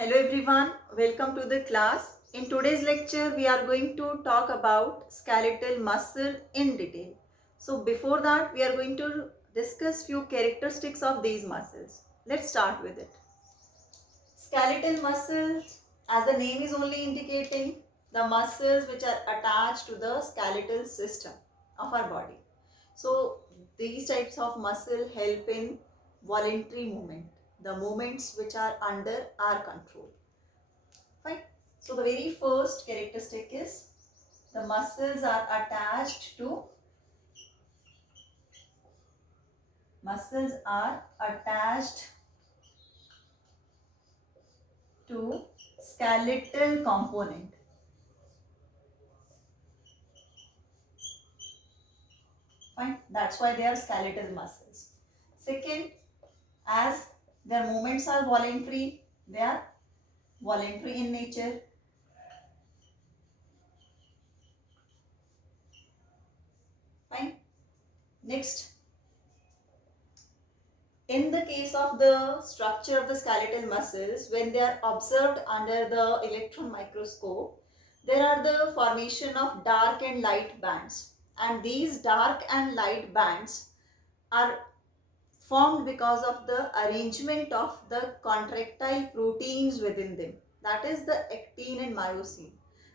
Hello everyone, welcome to the class. In today's lecture, we are going to talk about skeletal muscle in detail. So before that, we are going to discuss few characteristics of these muscles. Let's start with it. Skeletal muscles, as the name is only indicating, the muscles which are attached to the skeletal system of our body. So these types of muscle help in voluntary movement, the movements which are under our control. Fine. So the very first characteristic is the muscles are attached to skeletal component. Fine. That's why they are skeletal muscles. Second, as their movements are voluntary, they are voluntary in nature. Fine. Next, in the case of the structure of the skeletal muscles, when they are observed under the electron microscope, there are the formation of dark and light bands. And these dark and light bands are formed because of the arrangement of the contractile proteins within them. That is the actin and myosin.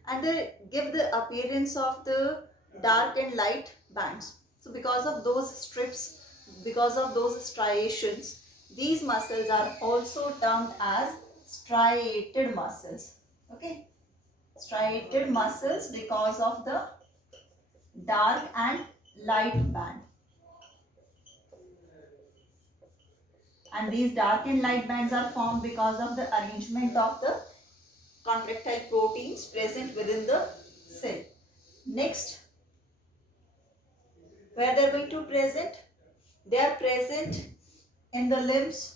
And they give the appearance of the dark and light bands. So because of those strips, because of those striations, these muscles are also termed as striated muscles. Okay, striated muscles because of the dark and light band. And these dark and light bands are formed because of the arrangement of the contractile proteins present within the cell. Next, where they are going to present? They are present in the limbs.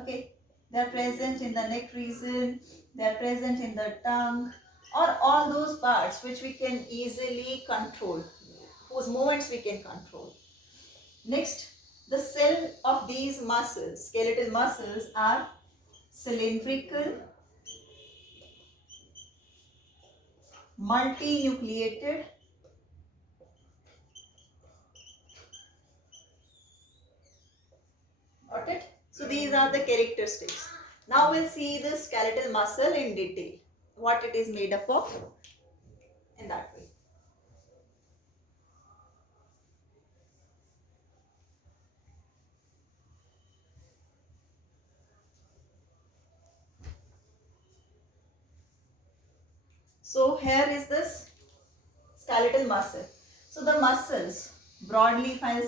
Okay, they are present in the neck region, they are present in the tongue, or all those parts which we can easily control, whose movements we can control. Next, the cell of these muscles, skeletal muscles, are cylindrical, multinucleated, got it? So these are the characteristics. Now we'll see the skeletal muscle in detail, what it is made up of in that way. So here is this skeletal muscle. So the muscles, broadly if I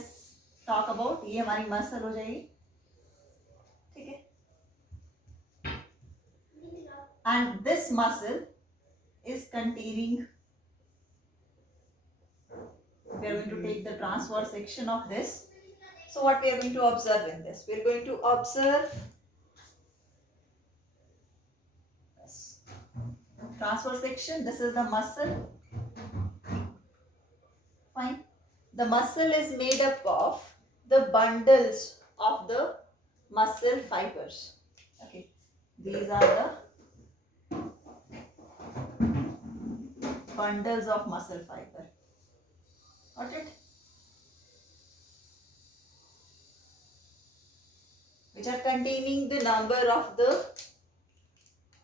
talk about, ये हमारी muscle हो जाएगी, ठीक है? And this muscle is containing, we are going to take the transverse section of this. So what we are going to observe in this? We are going to observe this transverse section. This is the muscle. Fine. The muscle is made up of the bundles of the muscle fibers. Okay. These are the bundles of muscle fiber. Got it? Which are containing the number of the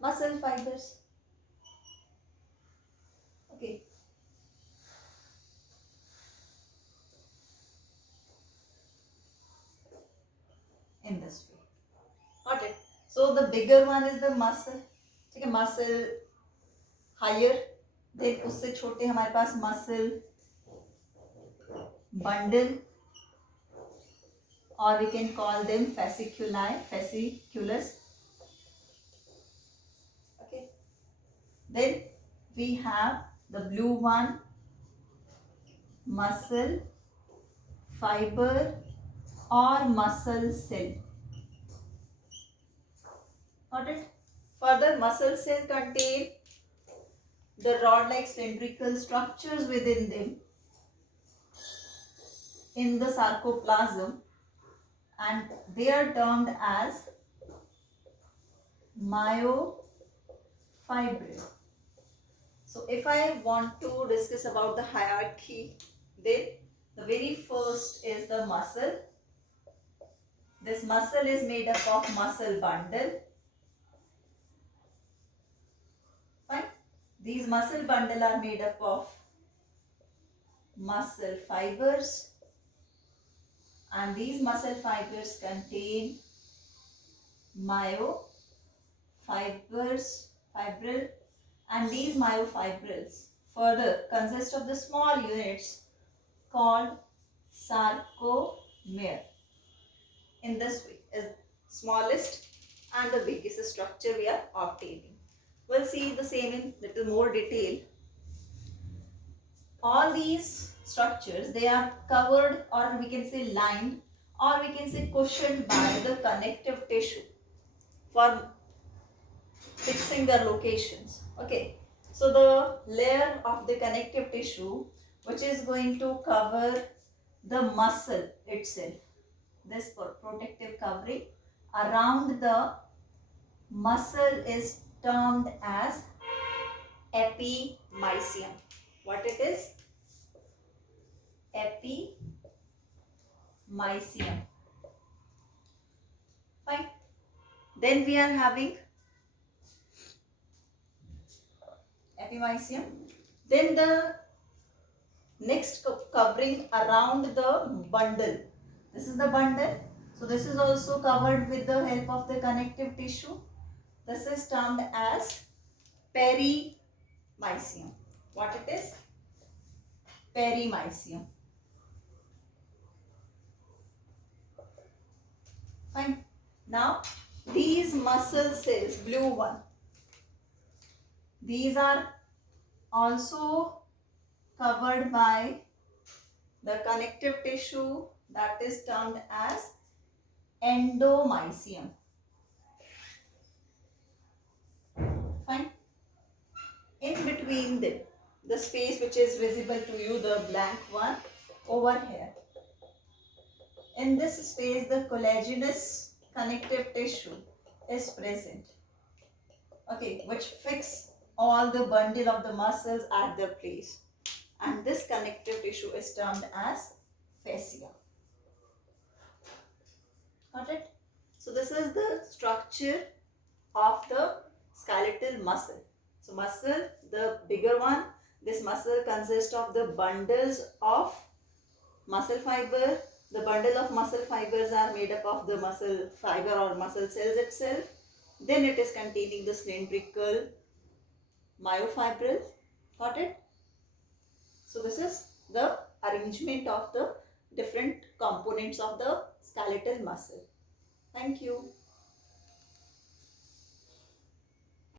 muscle fibers. Okay. In this way. Got it? So the bigger one is the muscle. ठीक है, muscle higher. Then उससे छोटे हमारे पास muscle bundle, or we can call them fasciculus. Okay. Then we have the blue one, muscle fiber or muscle cell. Got it? Further, muscle cell contain the rod-like cylindrical structures within them in the sarcoplasm, and they are termed as myofibril. So if I want to discuss about the hierarchy, then the very first is the muscle. This muscle is made up of muscle bundle. Fine. These muscle bundle are made up of muscle fibers, and these muscle fibers contain myofibril, and these myofibrils further consist of the small units called sarcomere. In this way is smallest and the biggest structure we are obtaining. We'll see the same in little more detail. All these structures, they are covered, or we can say lined, or we can say cushioned by the connective tissue for fixing their locations. Okay, so the layer of the connective tissue which is going to cover the muscle itself, this protective covering around the muscle is termed as epimysium. What it is? Epimysium. Fine. Then we are having epimysium. Then the next covering around the bundle. This is the bundle. So this is also covered with the help of the connective tissue. This is termed as perimysium. What it is? Perimysium. Fine. Now these muscle cells, blue one, these are also covered by the connective tissue that is termed as endomysium. Fine. In between them, the space which is visible to you, the blank one over here, in this space the collagenous connective tissue is present, okay, which fix all the bundle of the muscles at their place, and this connective tissue is termed as fascia. Got it? So this is the structure of the skeletal muscle. So muscle, the bigger one, this muscle consists of the bundles of muscle fiber. The bundle of muscle fibers are made up of the muscle fiber or muscle cells itself. Then it is containing the cylindrical myofibrils. Got it? So this is the arrangement of the different components of the skeletal muscle. Thank you.